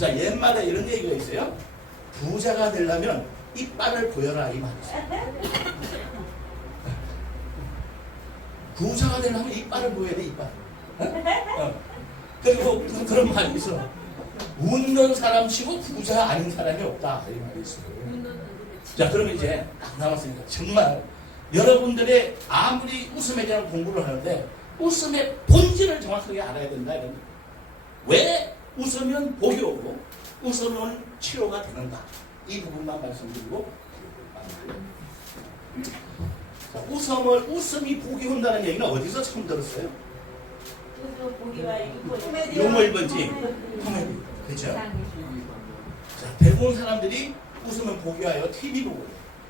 자, 옛말에 이런 얘기가 있어요. 부자가 되려면 이빨을 보여라 이 말이 있어요. 부자가 되려면 이빨을 보여야 돼, 이빨. 그리고 그런 말이 있어. 웃는 사람 치고 부자 아닌 사람이 없다 이 말이 있어요. 자, 그러면 이제 딱 남았으니까 정말 여러분들의 아무리 웃음에 대한 공부를 하는데 웃음의 본질을 정확하게 알아야 된다 이런. 왜 웃으면 복이 오고 웃으면 치료가 되는가 이 부분만 말씀드리고. 자, 웃음이 복이 온다는 얘기는 어디서 처음 들었어요? 유머 1번지 코미디. 그렇죠? 자, 대부분 사람들이 웃으면 복이 와요. TV 보고.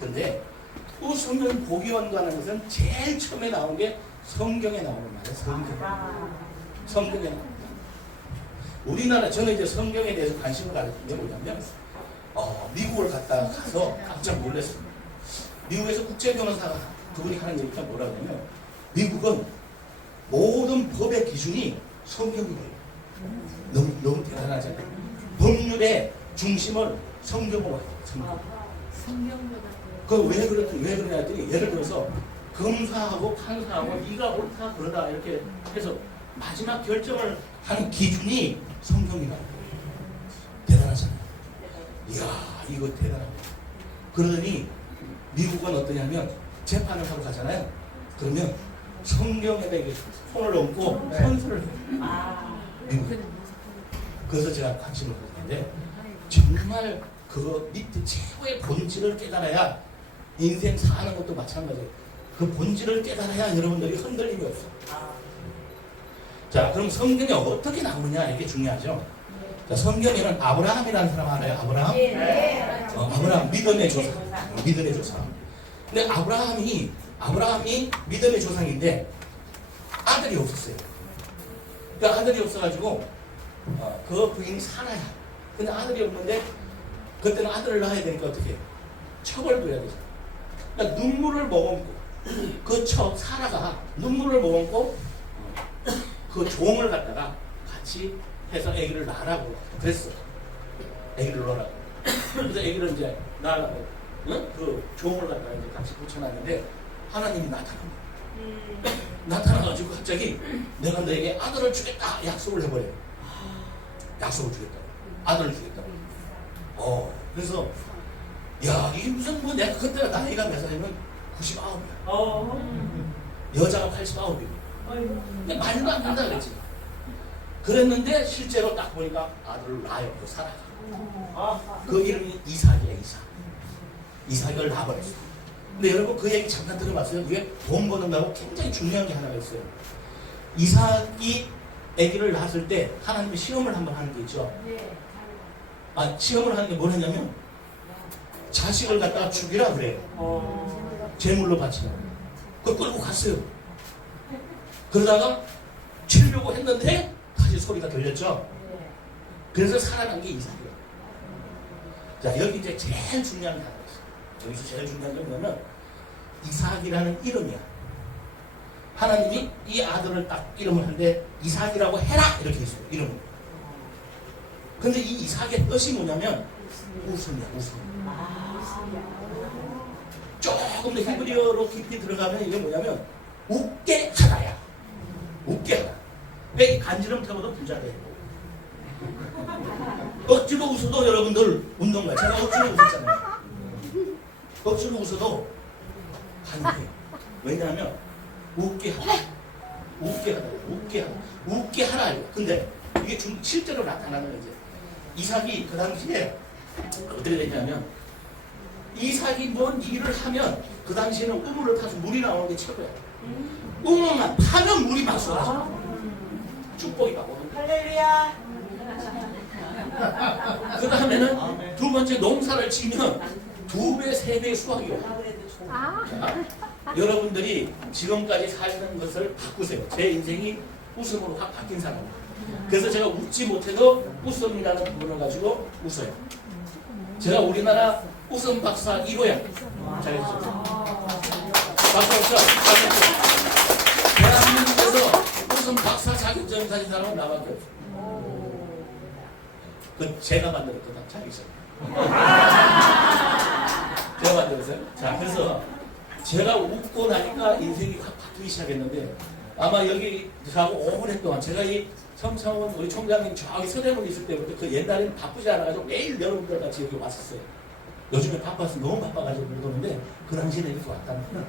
근데 웃으면 복이 온다는 것은 제일 처음에 나온 게 성경에 나오는 말이에요. 성경에 나옵니다. 우리나라, 저는 이제 성경에 대해서 관심을 가졌던 게 뭐냐면 미국을 가서 깜짝 놀랐습니다. 미국에서 국제변호사가 그분이 하는 얘기가 뭐라고 하냐면 미국은 모든 법의 기준이 성경이에요. 너무 대단하잖아요. 법률의 중심을 성경으로 해요. 왜 그러냐 했더니 예를 들어서 검사하고 판사하고 네가 옳다 그러다 이렇게 해서 마지막 결정을 하는 기준이 성경이라고. 대단하잖아요. 이야, 이거 대단합니다. 그러더니 미국은 어떠냐면 재판을 하러 가잖아요. 그러면 성경에다 이게 손을 얹고 선서를 해요. 미국. 그래서 제가 관심을 가졌는데 정말 그 밑에 최고의 본질을 깨달아야 인생 사는 것도 마찬가지예요. 그 본질을 깨달아야 여러분들이 흔들림이 없어. 자, 그럼 성경이 어떻게 나오느냐 이게 중요하죠. 자, 성경에는 아브라함이라는 사람 알아요? 아브라함? 아브라함 믿음의 조상. 믿음의 조상. 근데 아브라함이 믿음의 조상인데 아들이 없었어요. 그러니까 아들이 없어가지고 그 부인이 사라야. 근데 아들이 없는데 그때는 아들을 낳아야 되니까 어떻게 해요? 척을 둬야 되죠. 그러니까 눈물을 머금고 사라가 눈물을 머금고 그 종을 갖다가 같이 해서 아기를 낳으라고 그랬어. 아기를 넣으라고. 그래서 아기를 이제 낳으라고 그 종을 갖다가 이제 같이 붙여놨는데 하나님이 나타납니다. 나타나가지고 갑자기 내가 너에게 아들을 주겠다 약속을 해버려요. 약속을 주겠다. 아들을 주겠다. 그래서 야, 이게 무슨 뭐 내가 그때가 나이가 몇 살이면 99이야. 여자가 89이고. 근데 말도 안 된다 그랬지. 그랬는데 실제로 딱 보니까 아들을 낳아요. 그 사라가. 그 이름이 이삭이에요. 이삭을 낳아버렸어. 근데 여러분 그 얘기 잠깐 들어봤어요? 이게 돈 버는다고 굉장히 중요한 게 하나가 있어요. 이삭이 아기를 낳았을 때 하나님이 시험을 한번 하는 게 있죠. 시험을 하는 게 뭘 했냐면 자식을 갖다가 죽이라 그래요. 제물로 바치라고. 그걸 끌고 갔어요. 그러다가 치려고 했는데 다시 소리가 들렸죠. 그래서 살아난 게 이삭이에요. 자, 여기 이제 제일 중요한 게 하나 있어요. 여기서 제일 중요한 게 뭐냐면 이삭이라는 이름이야. 하나님이 이 아들을 딱 이름을 하는데 이삭이라고 해라 이렇게 했어요. 이름을. 근데 이 이삭의 뜻이 뭐냐면 웃음이야. 웃음. 조금 더 히브리어로 깊이 들어가면 이게 뭐냐면 웃게 하다야. 웃게 하다. 왜 간지럼타고도 부자 돼. 억지로 웃어도 여러분들 운동가. 제가 억지로 웃었잖아요. 억지로 웃어도 안 돼요. 왜냐하면 웃게 하다. 웃게 하다. 웃게 하다. 웃게 하라. 근데 이게 실제로 나타나는 거죠. 이삭이 그 당시에 어떻게 됐냐면 이삭이 뭔 일을 하면 그 당시에는 우물을 타서 물이 나오는 게 최고야. 우물만 타면 물이 막 쏟아져. 축복이 받고. 할렐루야. 그 다음에는 두 번째 농사를 지면 2배, 3배 수확이 와. 여러분들이 지금까지 살던 것을 바꾸세요. 제 인생이 웃음으로 확 바뀐 사람입니다. 그래서 제가 웃지 못해도 웃음이라는 부분을 가지고 웃어요. 제가 우리나라 웃음 박사 1호야. 잘해주세요. 박사 없죠? 대한민국에서 웃음 박사 자격증 가진 사람은 나밖에 없어요. 그 제가 만들었거든. 자, 있어요. 제가 만들었어요. 자, 그래서 제가 웃고 나니까 인생이 확 바뀌기 시작했는데 아마 여기 저하고 5분 동안 제가 이 성창원 우리 총장님 저기 서대문에 있을 때부터 그 옛날에는 바쁘지 않아가지고 매일 여러분들 같이 여기 왔었어요. 요즘에 바빠서 너무 바빠가지고 못 오는데 그 당시에는 이렇게 왔다는 거야.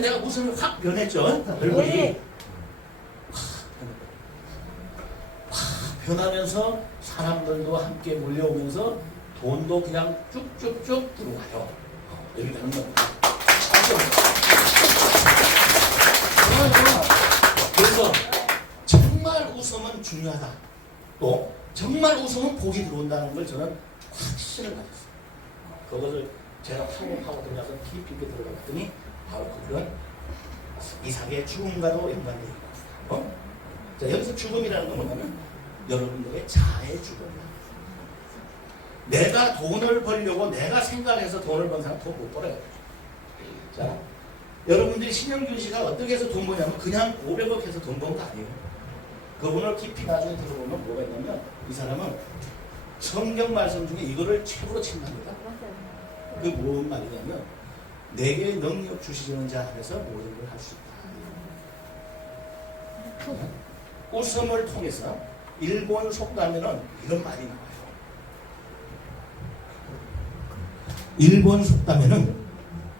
내가 웃음이 확 변했죠. 얼굴이 확 변하면서 사람들도 함께 몰려오면서 돈도 그냥 쭉쭉쭉 들어와요. 여기 가는 겁니다. 그래서 정말 웃음은 중요하다. 또 정말 웃음은 복이 들어온다는 걸 저는 확신을 가졌어요. 그것을 제가 파고 들어가서 깊이 있게 들어갔더니 바로 그들은 이삭의 죽음과도 연관되어 있고 자, 여기서 죽음이라는 건 뭐냐면 여러분들의 자아의 죽음이다. 내가 돈을 벌려고 내가 생각해서 돈을 번 사람 돈 못 벌어요. 자, 여러분들이 신영균 씨가 어떻게 해서 돈 버냐면 그냥 500억 해서 돈 번 거 아니에요. 그분을 깊이 나중에 들어보면 뭐가 있냐면 이 사람은 성경 말씀 중에 이거를 최고로 칭찬합니다. 그게 무슨 말이냐면 내게 능력 주시는 자 안에서 모든 걸 할 수 있다. 웃음을 통해서 일본 속담에는 이런 말이 나와요. 일본 속담에는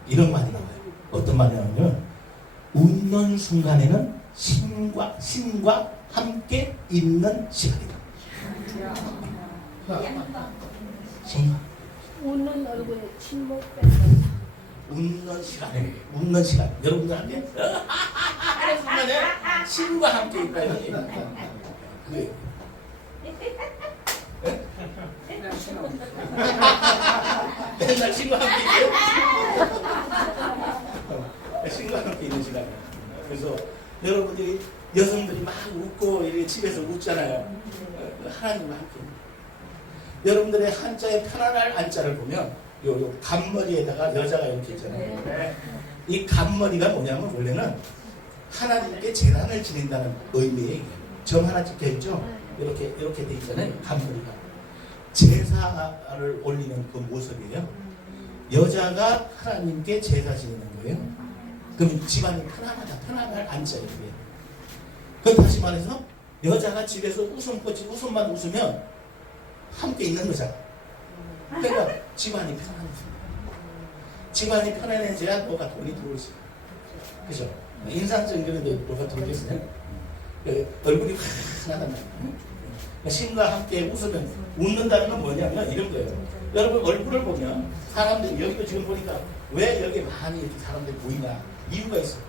이런 말이 나와요. 어떤 말이냐면 웃는 순간에는 신과 함께 있는 시간이다. 신과 웃는 얼굴에 침묵 뺀다. 웃는 시간. 여러분들한테 하는 순간에 신과 함께 있다. 그게 맨날 신과 함께 있어요? 신과 함께 있는 시간이에요. 그래서 여러분들이 여성들이 막 웃고 이렇게 집에서 웃잖아요. 하나님과 함께. 여러분들의 한자의 편안할 안자를 보면 요 간머리에다가 여자가 이렇게 있잖아요. 이 간머리가 뭐냐면 원래는 하나님께 제단을 지낸다는 의미의 점 하나 찍혀 있죠. 이렇게 돼 있잖아요. 간머리가 제사를 올리는 그 모습이에요. 여자가 하나님께 제사 지내는 거예요. 그럼 집안이 편안하다, 편안할 안자예요. 그럼 다시 말해서 여자가 집에서 웃음만 웃으면 함께 있는 거잖아. 그러니까 집안이 편안해져. 집안이 편안해져야 뭐가 돈이 들어오지. 그죠? 인상적인 그래도 뭐가 들어오겠어요? 얼굴이 환하단 말이에요. 신과 함께 웃으면 웃는다는 건 뭐냐면 이런 거예요. 여러분 얼굴을 보면 사람들이 여기도 지금 보니까 왜 여기 많이 이렇게 사람들이 보이냐 이유가 있어요.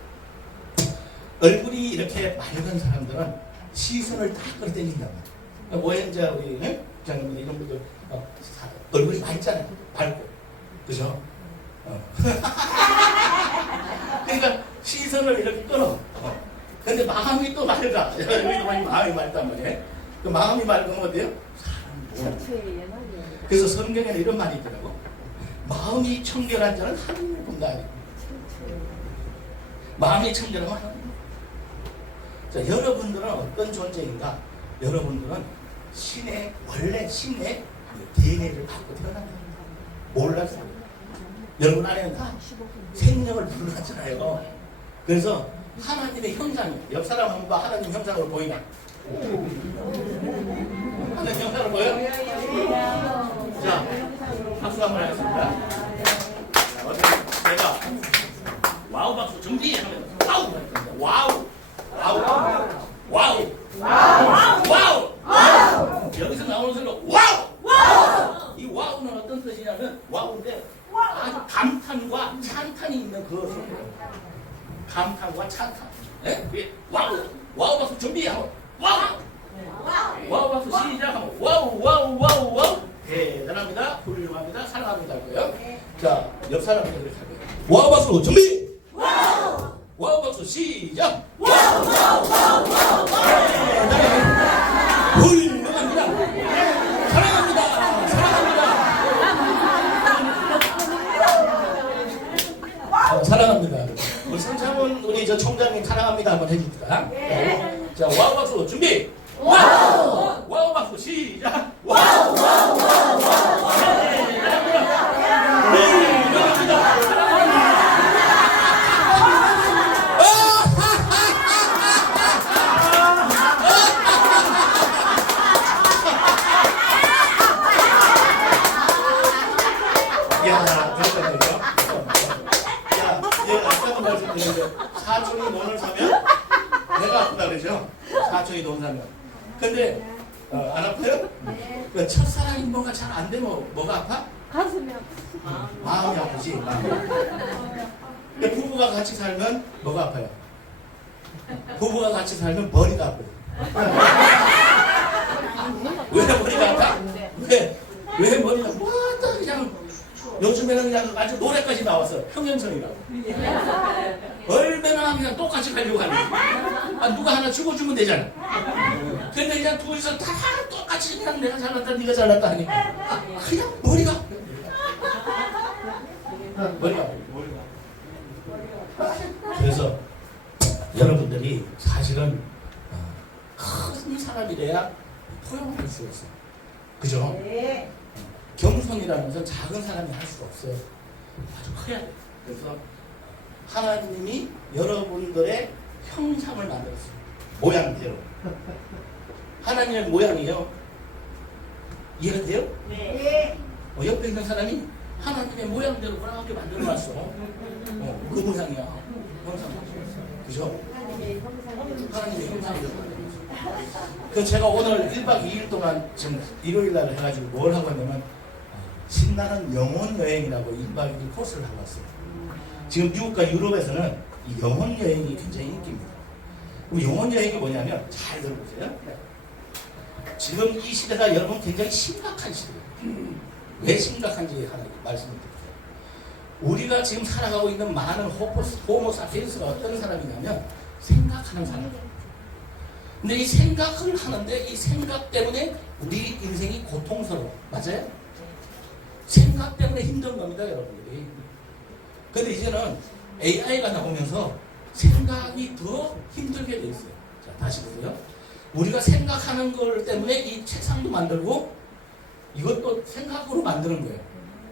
얼굴이 이렇게 맑은 사람들은 시선을 다 끌어당긴단 말이에요. 모행자 우리 장님들 이런 분들 얼굴이 맑잖아요. 밝고 그죠? 그러니까 시선을 이렇게 끌어. 근데 마음이 또 맑아. 여기도 마음이 맑단 말이에요. 그 마음이 맑으면 어때요? 사람이. 그래서 성경에는 이런 말이 있더라고. 마음이 청결한 자는 하나님을 본다. 마음이 청결하면 하나님. 자, 여러분들은 어떤 존재인가? 여러분들은 원래 신의 DNA를 갖고 태어납니다. 몰라서. 여러분 안에는 다 생명을 불어놨잖아요. 그래서 하나님의 형상, 옆 사람 한번 봐. 하나님 형상으로 보이나? 하나님 형상으로 보여? 자, 박수 한번 하겠습니다. 어제 제가 와우 박수 준비하면 와우! 와우! 와우! 와우! 와우! 와우! 여기서 나오는 소리가 와우! 와우! 이 와우는 어떤 뜻이냐면 와우인데 아주 감탄과 찬탄이 있는 그 소리예요. 감탄과 찬탄. 예? 와우! 와우 박수 준비하고 와우! 와우 박수 시작하고 와우 와우 와우 와우 대단합니다. 훌륭합니다. 사랑합니다 할 거예요. 자, 옆 사람한테 그렇게 할 거예요. 와우 박수 준비! 와우! 와우 박수 시작! 와우 와우 와우 와우 대단합니다. 훌륭합니다. 사랑합니다. 사랑합니다. 사랑합니다. 우리 성창원 우리 저 총장님 사랑합니다 한번 해줍시다. 자, 와우 박수 준비! 와우! 와우 박수 시작! 와우! 야, 그랬단 말이야. 야, 얘 아까도 말씀드렸는데 사촌이 돈을 사면 내가 아프다 그러죠. 사촌이 돈 사면. 근데 안 아파요? 네. 그 첫사랑이 뭐가 잘 안 되면 뭐가 아파? 가슴이 아프지. 마음이 아프지. 마음이. 근데 부부가 같이 살면 뭐가 아파요? 부부가 같이 살면 머리가 아파요. 왜 머리가 아파? 왜 머리가 뭐다 그냥 요즘에는 그냥 아주 노래까지 나왔어. 평행선이라고. 얼마나 그냥 똑같이 가려고 하는 거야. 누가 하나 죽어주면 되잖아. 근데 그냥 둘이서 다 똑같이 그냥 내가 잘났다 네가 잘났다 하니까 그냥 머리가 머리가 그래서 여러분들이 사실은 큰 사람이래야 포용할 수가 있어요. 그죠? 네. 겸손이라는 것은 작은 사람이 할 수가 없어요. 아주 커야 돼요. 그래서 하나님이 여러분들의 형상을 만들었어요. 모양대로. 하나님의 모양이요. 이해가 돼요? 네. 옆에 있는 사람이 하나님의 모양대로 그렇게 만들어놨어. 그 모양이야. 형상. 그죠? 하나님의 형상대로 만들어놨어. 그 제가 오늘 1박 2일 동안 지금 일요일날 해가지고 뭘 하고 있냐면 신나는 영혼 여행이라고 1박 2일 코스를 하고 왔어요. 지금 미국과 유럽에서는 이 영혼 여행이 굉장히 인기입니다. 그럼 영혼 여행이 뭐냐면 잘 들어보세요. 지금 이 시대가 여러분 굉장히 심각한 시대예요. 왜 심각한지 하나 말씀드릴게요. 우리가 지금 살아가고 있는 많은 호모사피엔스가 어떤 사람이냐면 생각하는 사람이에요. 근데 이 생각을 하는데 이 생각 때문에 우리 인생이 고통스러워. 맞아요? 생각 때문에 힘든 겁니다, 여러분들이. 근데 이제는 AI가 나오면서 생각이 더 힘들게 돼 있어요. 자, 다시 보세요. 우리가 생각하는 걸 때문에 이 책상도 만들고 이것도 생각으로 만드는 거예요.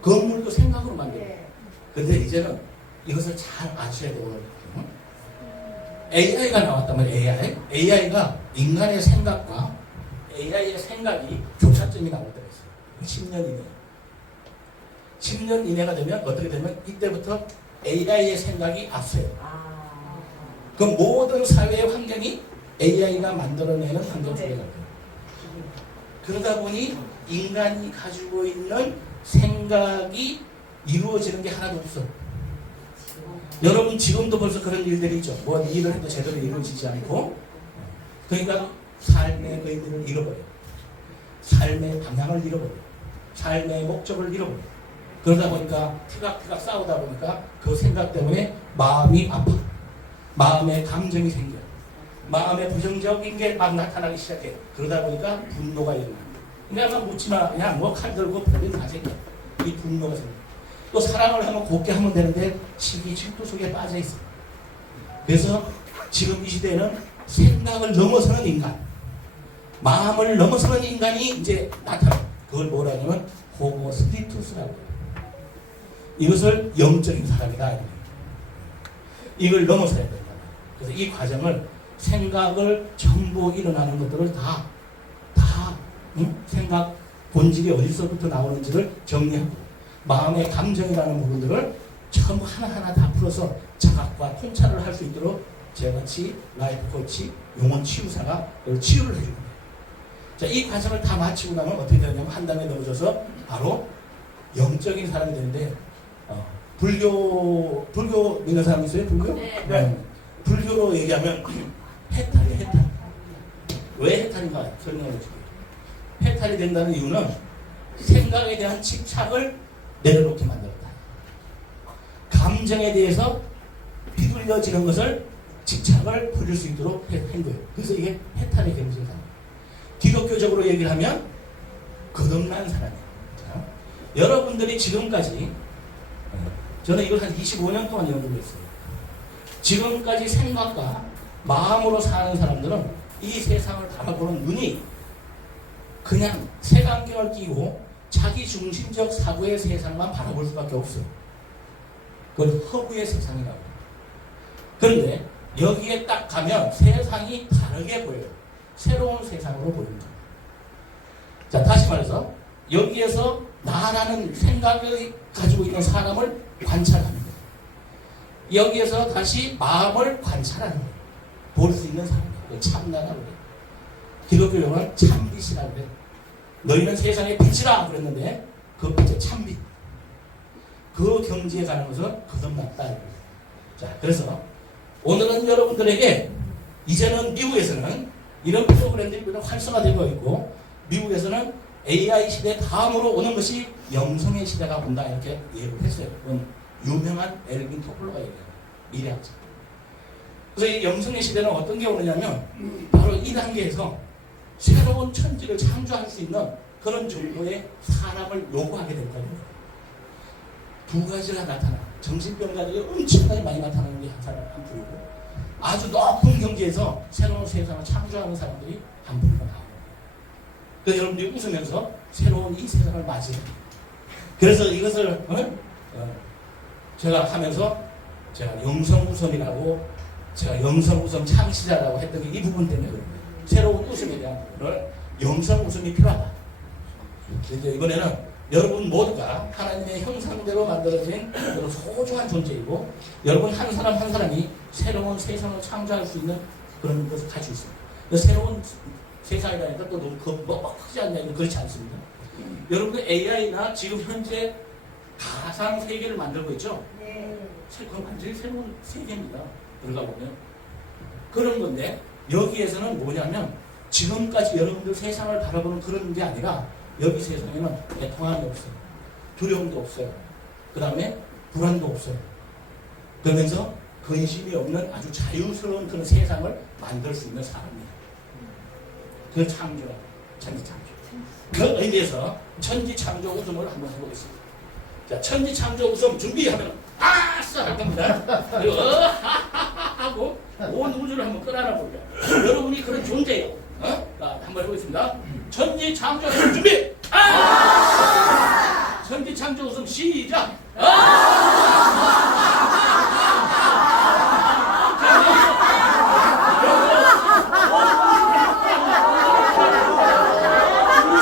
건물도 생각으로 만드는 거예요. 근데 이제는 이것을 잘 아셔야 돼요, 오늘. AI가 나왔다면 AI가 인간의 생각과 AI의 생각이 교차점이 나올 때가 있어요. 10년 이내. 10년 이내가 되면 어떻게 되면 이때부터 AI의 생각이 앞서요. 그 모든 사회의 환경이 AI가 만들어내는 환경 속에 갈 거예요. 그러다 보니 인간이 가지고 있는 생각이 이루어지는 게 하나도 없어. 여러분 지금도 벌써 그런 일들이 있죠. 뭐 일을 해도 제대로 이루어지지 않고 그러니까 삶의 의미를 잃어버려요. 삶의 방향을 잃어버려요. 삶의 목적을 잃어버려요. 그러다 보니까 티각티각 싸우다 보니까 그 생각 때문에 마음이 아파. 마음에 감정이 생겨요. 마음에 부정적인 게 막 나타나기 시작해요. 그러다 보니까 분노가 일어나요. 그냥 묻지마. 그냥 뭐 칼 들고 버리면 다 생겨요. 이 분노가 생겨요. 또 사랑을 하면 곱게 하면 되는데 시기 질투 속에 빠져 있어요. 그래서 지금 이 시대에는 생각을 넘어서는 인간, 마음을 넘어서는 인간이 이제 나타나요. 그걸 뭐라 하냐면 호모 스피투스라고 해요. 이것을 영적인 사람이다. 이걸 넘어서야 된다. 그래서 이 과정을 생각을 전부 일어나는 것들을 다 생각 본질이 어디서부터 나오는지를 정리하고 마음의 감정이라는 부분들을 전부 하나하나 다 풀어서 자각과 통찰을 할 수 있도록 제같이 라이프 코치, 영혼 치유사가 치유를 해주는 거예요. 자, 이 과정을 다 마치고 나면 어떻게 되냐면 한 단계 넘어져서 바로 영적인 사람이 되는데 불교 믿는 사람 있어요? 불교? 네. 불교로 얘기하면 해탈이에요. 해탈. 왜 해탈인가 설명해 줄게요. 해탈이 된다는 이유는 생각에 대한 집착을 내려놓게 만들었다. 감정에 대해서 휘둘려지는 것을 집착을 버릴 수 있도록 한 거예요. 그래서 이게 해탈의 경지다. 기독교적으로 얘기를 하면 거듭난 사람이에요. 자, 여러분들이 지금까지 저는 이걸 한 25년 동안 연구를 했어요. 지금까지 생각과 마음으로 사는 사람들은 이 세상을 바라보는 눈이 그냥 색안경을 끼고 자기 중심적 사고의 세상만 바라볼 수밖에 없어요. 그건 허구의 세상이라고. 그런데 여기에 딱 가면 세상이 다르게 보여요. 새로운 세상으로 보입니다. 자, 다시 말해서 여기에서 나라는 생각을 가지고 있는 사람을 관찰합니다. 여기에서 다시 마음을 관찰하는 거예요. 볼 수 있는 사람, 참나라고 그래요. 기독교 용어는 참빛이라고 그래요. 너희는 세상의 빛이라 그랬는데 그 빛의 참빛. 그 경지에 가는 것은 거듭났다. 자, 그래서 오늘은 여러분들에게 이제는 미국에서는 이런 프로그램들이 활성화되고 있고 미국에서는 AI 시대 다음으로 오는 것이 영성의 시대가 온다 이렇게 예고를 했어요. 그건 유명한 엘빈 토플러가 얘기해요. 미래학자. 그래서 이 영성의 시대는 어떤 게 오느냐면 바로 이 단계에서 새로운 천지를 창조할 수 있는 그런 정도의 사람을 요구하게 될 겁니다. 두 가지가 나타나. 정신병자들이 엄청나게 많이 나타나는 게 한 사람 한 부류고 아주 높은 경지에서 새로운 세상을 창조하는 사람들이 한 부류가 나옵니다. 그래서 여러분들이 웃으면서 새로운 이 세상을 맞이해요. 그래서 이것을 제가 하면서 제가 영성우선이라고 제가 영성우선 창시자라고 했던 게 이 부분 때문에 그런 거예요. 새로운 웃음에 대한 부분을 영성우선이 필요하다. 그래서 이번에는 여러분 모두가 하나님의 형상대로 만들어진 소중한 존재이고 여러분 한 사람 한 사람이 새로운 세상을 창조할 수 있는 그런 것을 가지고 있습니다. 새로운 세상이라니까 또 너무 크지 않냐 그렇지 않습니다. 여러분들 AI나 지금 현재 가상 세계를 만들고 있죠? 네. 그건 완전히 새로운 세계입니다. 들어가 보면 그런 건데 여기에서는 뭐냐면 지금까지 여러분들 세상을 바라보는 그런 게 아니라 여기 세상에는 애통함이 없어요. 두려움도 없어요. 그 다음에 불안도 없어요. 그러면서 근심이 없는 아주 자유스러운 그런 세상을 만들 수 있는 사람입니다. 그 창조라, 천지창조. 그 의미에서 천지창조 웃음을 한번 해보겠습니다. 자, 천지창조 웃음 준비하면 아싸 할 겁니다. 그리고 하고 온 우주를 한번 끌어안아 볼게요. 여러분이 그런 존재예요. 자, 한번 해보겠습니다. 천지창조 웃음 준비. 천지창조 웃음 시작.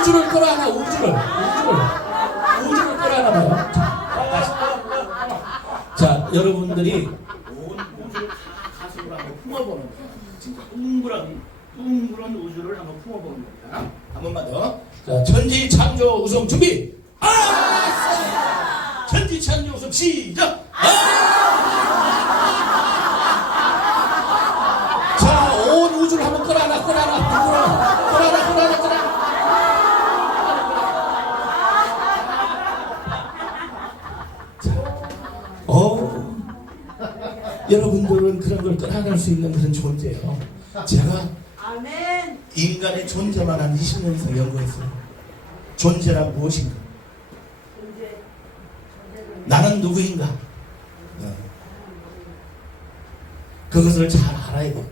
우주를 끌어안아 우주를 끌어안아봐요. 자, 여러분들이 온 우주를 다 가슴으로 한번 품어보는 거예요. 진짜 둥그런 우주를 한번 품어보는 겁니다. 한 번만 더. 자, 천지창조 웃음 준비. 천지창조 웃음 시작. 자, 온 우주를 한번 끌어안아. 여러분들은 그런 걸 끌어낼 수 있는 그런 존재예요. 제가 아멘. 인간의 존재만 한 20년 이상 연구했어요. 존재란 무엇인가? 나는 누구인가? 그것을 잘 알아야 돼요.